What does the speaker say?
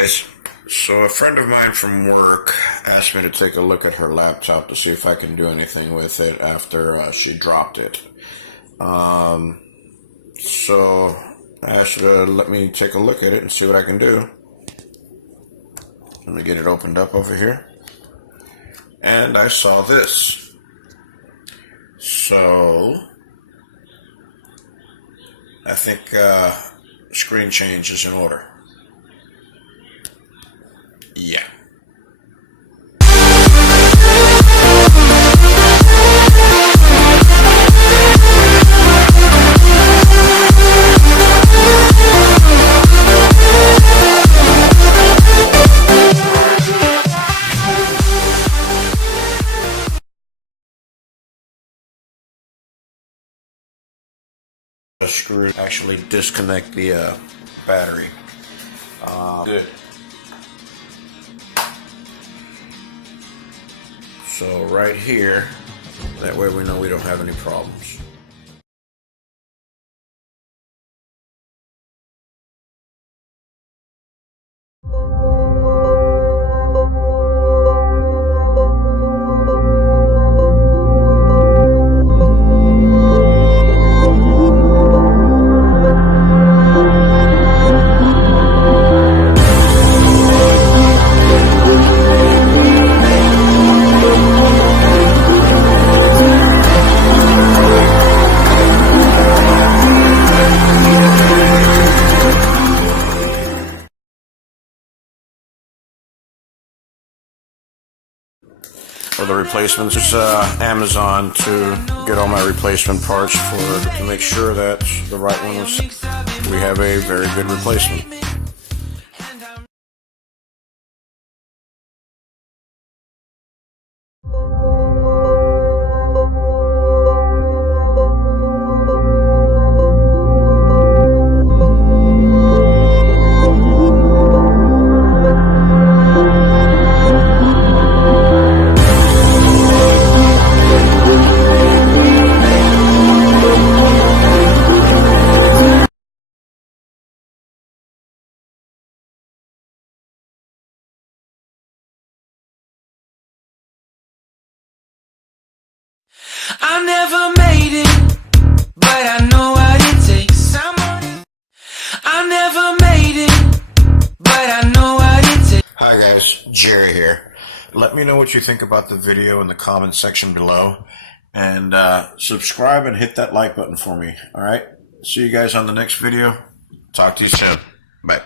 Guys, so a friend of mine from work asked me to take a look at her laptop to see if I can do anything with it after she dropped it. So I asked her to let me take a look at it and see what I can do. Let me get it opened up over here. And I saw this. So I think screen change is in order. Yeah. The screw actually disconnect the battery. Good. So right here, that way we know we don't have any problems. For the replacements, it's Amazon to get all my replacement parts to make sure that the right one is. We have a very good replacement. I never made it, but I know what it takes. I never made it, but I know what it takes. Hi guys, Jerry here. Let me know what you think about the video in the comment section below. And subscribe and hit that like button for me. Alright? See you guys on the next video. Talk to you soon. Bye.